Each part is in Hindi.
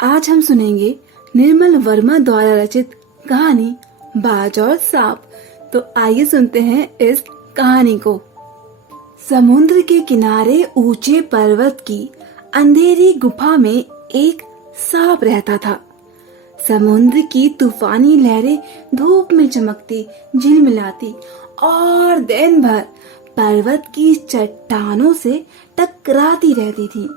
आज हम सुनेंगे निर्मल वर्मा द्वारा रचित कहानी बाज और सांप। तो आइए सुनते हैं इस कहानी को। समुद्र के किनारे ऊंचे पर्वत की अंधेरी गुफा में एक सांप रहता था। समुद्र की तूफानी लहरें धूप में चमकती, झिलमिलाती और दिन भर पर्वत की चट्टानों से टकराती रहती थी।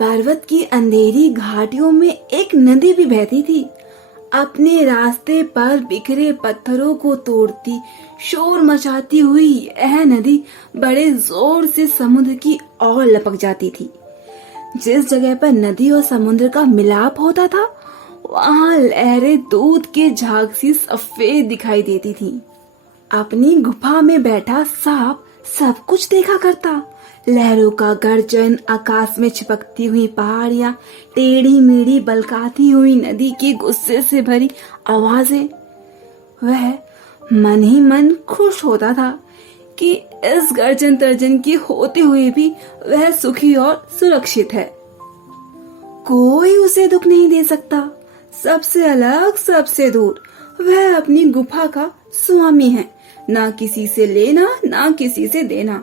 पर्वत की अंधेरी घाटियों में एक नदी भी बहती थी। अपने रास्ते पर बिखरे पत्थरों को तोड़ती, शोर मचाती हुई यह नदी बड़े जोर से समुद्र की ओर लपक जाती थी। जिस जगह पर नदी और समुद्र का मिलाप होता था, वहां लहरें दूध के झाग सी सफेद दिखाई देती थीं। अपनी गुफा में बैठा सांप सब कुछ देखा करता। लहरों का गर्जन, आकाश में छिपकती हुई पहाड़ियां, टेढ़ी मेढ़ी बलकाती हुई नदी की गुस्से से भरी आवाजें। वह मन ही मन खुश होता था कि इस गर्जन तर्जन की होते हुए भी वह सुखी और सुरक्षित है। कोई उसे दुख नहीं दे सकता। सबसे अलग, सबसे दूर वह अपनी गुफा का स्वामी है। ना किसी से लेना, ना किसी से देना।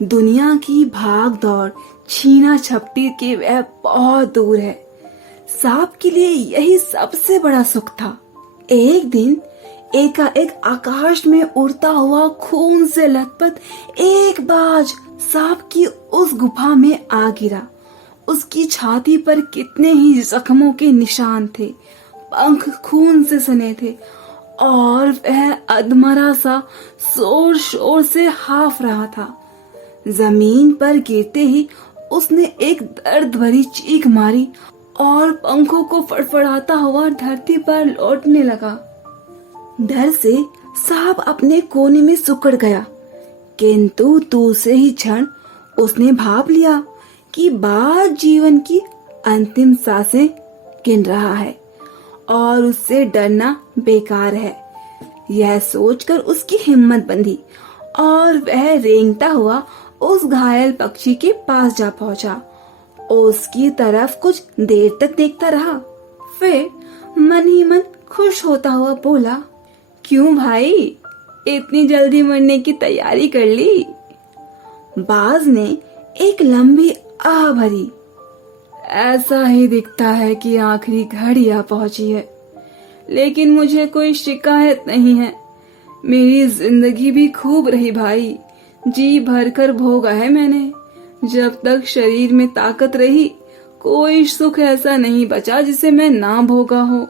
दुनिया की भाग दौड़, छीना झपटी के वह बहुत दूर है। सांप के लिए यही सबसे बड़ा सुख था। एक दिन एकाएक आकाश में उड़ता हुआ खून से लथपथ एक बाज सांप की उस गुफा में आ गिरा। उसकी छाती पर कितने ही जख्मों के निशान थे, पंख खून से सने थे और वह अधमरा सा जोर शोर से हाफ रहा था। जमीन पर गिरते ही उसने एक दर्द भरी चीख मारी और पंखों को फड़फड़ाता हुआ धरती पर लौटने लगा। डर से सांप अपने कोने में सिकुड़ गया, किंतु दूसरे ही क्षण उसने भाप लिया कि बाज जीवन की अंतिम सांसें गिन रहा है और उससे डरना बेकार है। यह सोचकर उसकी हिम्मत बंधी और वह रेंगता हुआ उस घायल पक्षी के पास जा पहुंचा। उसकी तरफ कुछ देर तक देखता रहा, फिर मन ही मन खुश होता हुआ बोला, क्यों भाई, इतनी जल्दी मरने की तैयारी कर ली? बाज ने एक लंबी आह भरी। ऐसा ही दिखता है कि आखिरी घड़ी आ पहुंची है, लेकिन मुझे कोई शिकायत नहीं है। मेरी जिंदगी भी खूब रही भाई, जी भरकर भोगा है मैंने। जब तक शरीर में ताकत रही, कोई सुख ऐसा नहीं बचा जिसे मैं ना भोगा हो।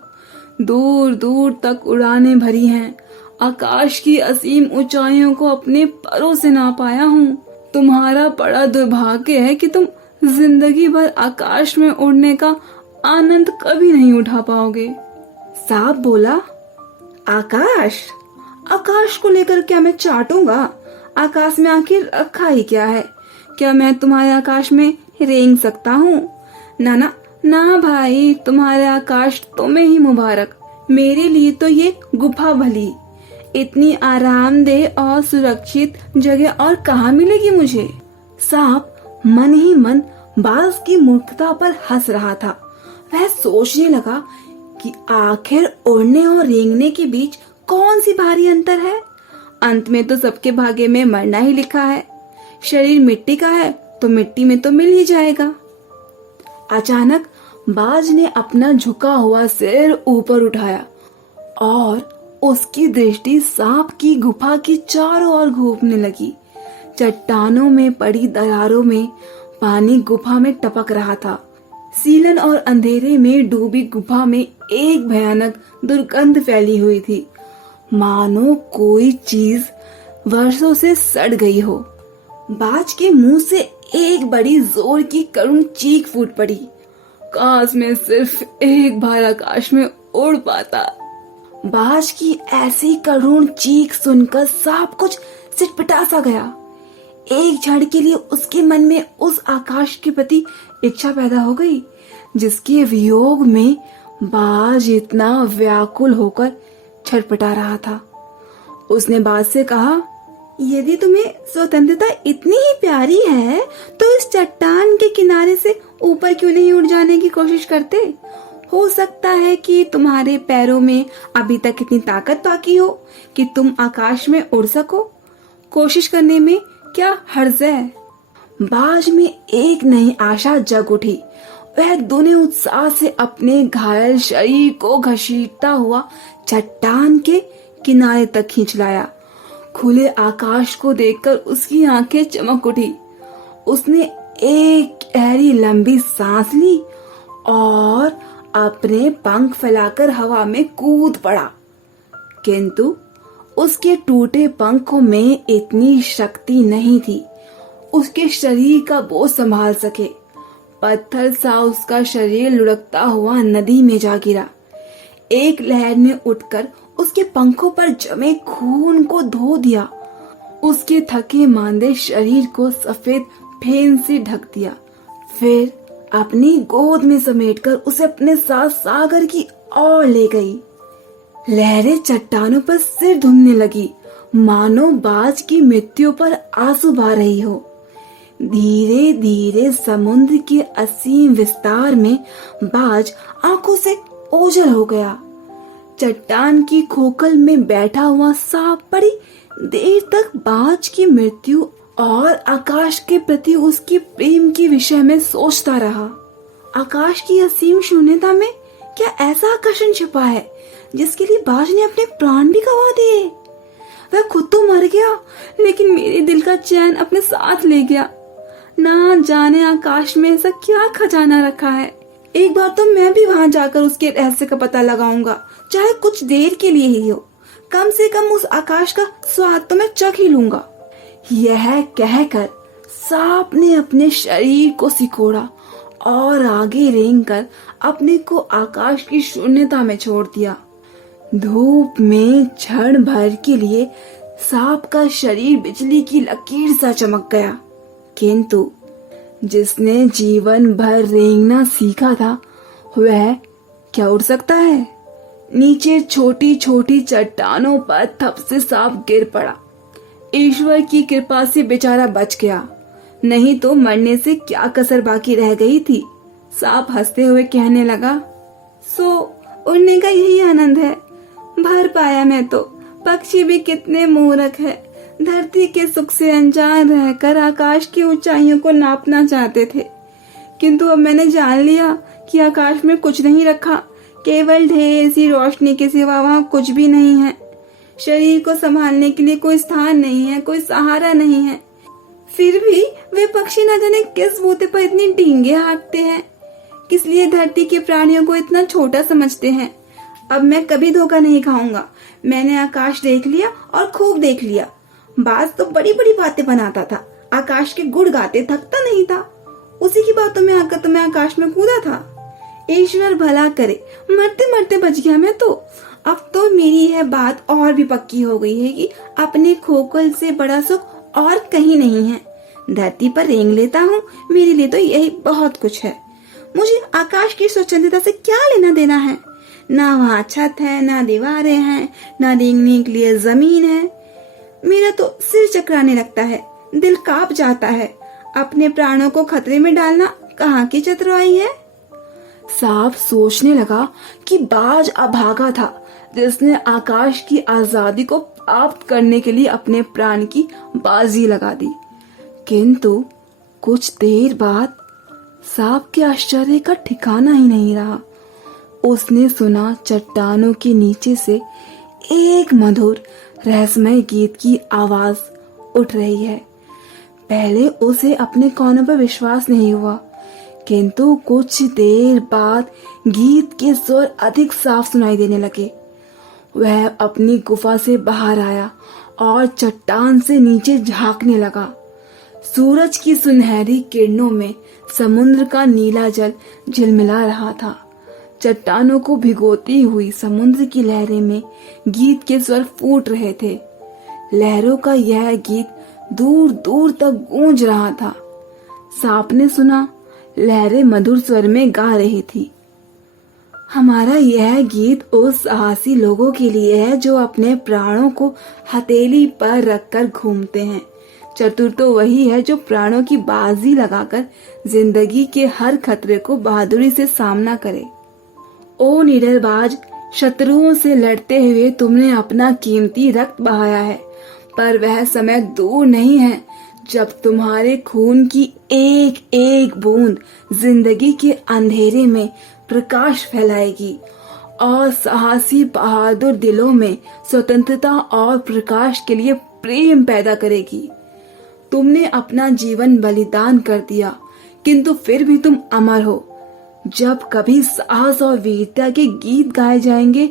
दूर दूर तक उड़ानें भरी हैं, आकाश की असीम ऊंचाइयों को अपने परों से ना पाया हूँ। तुम्हारा बड़ा दुर्भाग्य है कि तुम जिंदगी भर आकाश में उड़ने का आनंद कभी नहीं उठा पाओगे। सांप बोला, आकाश? आकाश को लेकर क्या मैं चाटूंगा? आकाश में आखिर रखा ही क्या है? क्या मैं तुम्हारे आकाश में रेंग सकता हूँ? ना ना ना भाई, तुम्हारे आकाश तुम्हें ही मुबारक। मेरे लिए तो ये गुफा भली। इतनी आरामदेह और सुरक्षित जगह और कहाँ मिलेगी मुझे? सांप मन ही मन बाज की मूर्खता पर हंस रहा था। वह सोचने लगा कि आखिर उड़ने और रेंगने के बीच कौन सी भारी अंतर है। अंत में तो सबके भाग्य में मरना ही लिखा है। शरीर मिट्टी का है तो मिट्टी में तो मिल ही जाएगा। अचानक बाज ने अपना झुका हुआ सिर ऊपर उठाया और उसकी दृष्टि सांप की गुफा की चारों ओर घूमने लगी। चट्टानों में पड़ी दरारों में पानी गुफा में टपक रहा था। सीलन और अंधेरे में डूबी गुफा में एक भयानक दुर्गंध फैली हुई थी, मानो कोई चीज वर्षों से सड़ गई हो। बाज के मुंह से एक बड़ी जोर की करुण चीख फूट पड़ी। काश मैं सिर्फ एक बार आकाश में उड़ पाता। बाज की ऐसी करुण चीख सुनकर सांप कुछ सिटपटा सा गया। एक क्षण के लिए उसके मन में उस आकाश के प्रति इच्छा पैदा हो गई, जिसके वियोग में बाज इतना व्याकुल होकर छटपटा रहा था। उसने बाज से कहा, यदि तुम्हें स्वतंत्रता इतनी ही प्यारी है तो इस चट्टान के किनारे से ऊपर क्यों नहीं उड़ जाने की कोशिश करते? हो सकता है कि तुम्हारे पैरों में अभी तक इतनी ताकत बाकी हो कि तुम आकाश में उड़ सको। कोशिश करने में क्या हर्ज है? बाज में एक नई आशा जग उठी। वह दूने उत्साह से अपने घायल शरीर को घसीटता हुआ चट्टान के किनारे तक खींच लाया। खुले आकाश को देखकर उसकी आंखें चमक उठी। उसने एक गहरी लंबी सांस ली और अपने पंख फैलाकर हवा में कूद पड़ा। किंतु उसके टूटे पंखों में इतनी शक्ति नहीं थी उसके शरीर का बोझ संभाल सके। पत्थर सा उसका शरीर लुढ़कता हुआ नदी में जा गिरा। एक लहर ने उठकर उसके पंखों पर जमे खून को धो दिया। उसके थके मांदे शरीर को सफेद फेन से ढक दिया। फिर अपनी गोद में समेटकर उसे अपने साथ सागर की ओर ले गई। लहरें चट्टानों पर सिर धुनने लगी, मानो बाज की मृत्यु पर आंसू बहा रही हो। धीरे धीरे समुद्र के असीम विस्तार में बाज आंखों से ओझल हो गया। चट्टान की खोखल में बैठा हुआ सांप बड़ी देर तक बाज की मृत्यु और आकाश के प्रति उसकी प्रेम के विषय में सोचता रहा। आकाश की असीम शून्यता में क्या ऐसा आकर्षण छिपा है जिसके लिए बाज ने अपने प्राण भी गंवा दिए? वह खुद तो मर गया लेकिन मेरे दिल का चैन अपने साथ ले गया। ना जाने आकाश में ऐसा क्या खजाना रखा है। एक बार तो मैं भी वहां जाकर उसके रहस्य का पता लगाऊंगा, चाहे कुछ देर के लिए ही हो। कम से कम उस आकाश का स्वाद तो मैं चख ही लूंगा। यह कहकर सांप ने अपने शरीर को सिकोड़ा और आगे रेंगकर अपने को आकाश की शून्यता में छोड़ दिया। धूप में क्षण भर के लिए सांप का शरीर बिजली की लकीर सा चमक गया। किंतु जिसने जीवन भर रेंगना सीखा था वह क्या उड़ सकता है? नीचे छोटी छोटी चट्टानों पर थप से सांप गिर पड़ा। ईश्वर की कृपा से बेचारा बच गया, नहीं तो मरने से क्या कसर बाकी रह गई थी। सांप हंसते हुए कहने लगा, सो उड़ने का यही आनंद है। भर पाया मैं तो। पक्षी भी कितने मूर्ख है, धरती के सुख से अनजान रहकर आकाश की ऊंचाइयों को नापना चाहते थे। किंतु अब मैंने जान लिया कि आकाश में कुछ नहीं रखा, केवल ढेर सी रोशनी के सिवा वहाँ कुछ भी नहीं है। शरीर को संभालने के लिए कोई स्थान नहीं है, कोई सहारा नहीं है। फिर भी वे पक्षी न जाने किस बूते पर इतनी डींगे हाँकते हैं, किस लिए धरती के प्राणियों को इतना छोटा समझते हैं। अब मैं कभी धोखा नहीं खाऊंगा। मैंने आकाश देख लिया और खूब देख लिया। बाज तो बड़ी बड़ी बातें बनाता था, आकाश के गुण गाते थकता नहीं था। उसी की बातों में आकर तो मैं आकाश में कूदा था। ईश्वर भला करे, मरते मरते बच गया मैं तो। अब तो मेरी यह बात और भी पक्की हो गई है कि अपने खोखल से बड़ा सुख और कहीं नहीं है। धरती पर रेंग लेता हूँ, मेरे लिए तो यही बहुत कुछ है। मुझे आकाश की स्वच्छंदता से क्या लेना देना है? ना वहाँ छत है, ना दीवारें हैं, ना रेंगने के लिए जमीन है। मेरा तो सिर चकराने लगता है, दिल कांप जाता है। अपने प्राणों को खतरे में डालना कहाँ की चतुराई है? सांप सोचने लगा कि बाज अभागा था जिसने आकाश की आजादी को प्राप्त करने के लिए अपने प्राण की बाजी लगा दी। किंतु कुछ देर बाद सांप के आश्चर्य का ठिकाना ही नहीं रहा। उसने सुना चट्टानों के नीचे से एक मधुर रहस्यमय गीत की आवाज उठ रही है। पहले उसे अपने कानों पर विश्वास नहीं हुआ, किंतु कुछ देर बाद गीत के स्वर अधिक साफ सुनाई देने लगे। वह अपनी गुफा से बाहर आया और चट्टान से नीचे झांकने लगा। सूरज की सुनहरी किरणों में समुद्र का नीला जल झिलमिला रहा था। चट्टानों को भिगोती हुई समुद्र की लहरें में गीत के स्वर फूट रहे थे। लहरों का यह गीत दूर दूर तक गूंज रहा था। सांप ने सुना, लहरें मधुर स्वर में गा रही थी, हमारा यह गीत उस साहसी लोगों के लिए है जो अपने प्राणों को हथेली पर रखकर घूमते हैं। चतुर तो वही है जो प्राणों की बाजी लगाकर जिंदगी के हर खतरे को बहादुरी से सामना करे। ओ निडरबाज, शत्रुओं से लड़ते हुए तुमने अपना कीमती रक्त बहाया है, पर वह समय दूर नहीं है जब तुम्हारे खून की एक एक बूंद जिंदगी के अंधेरे में प्रकाश फैलाएगी और साहसी बहादुर दिलों में स्वतंत्रता और प्रकाश के लिए प्रेम पैदा करेगी। तुमने अपना जीवन बलिदान कर दिया, किंतु फिर भी तुम अमर हो। जब कभी साहस और वीरता के गीत गाए जाएंगे,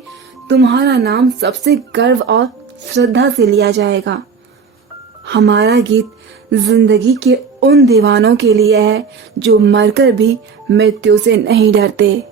तुम्हारा नाम सबसे गर्व और श्रद्धा से लिया जाएगा। हमारा गीत जिंदगी के उन दीवानों के लिए है जो मरकर भी मृत्यु से नहीं डरते।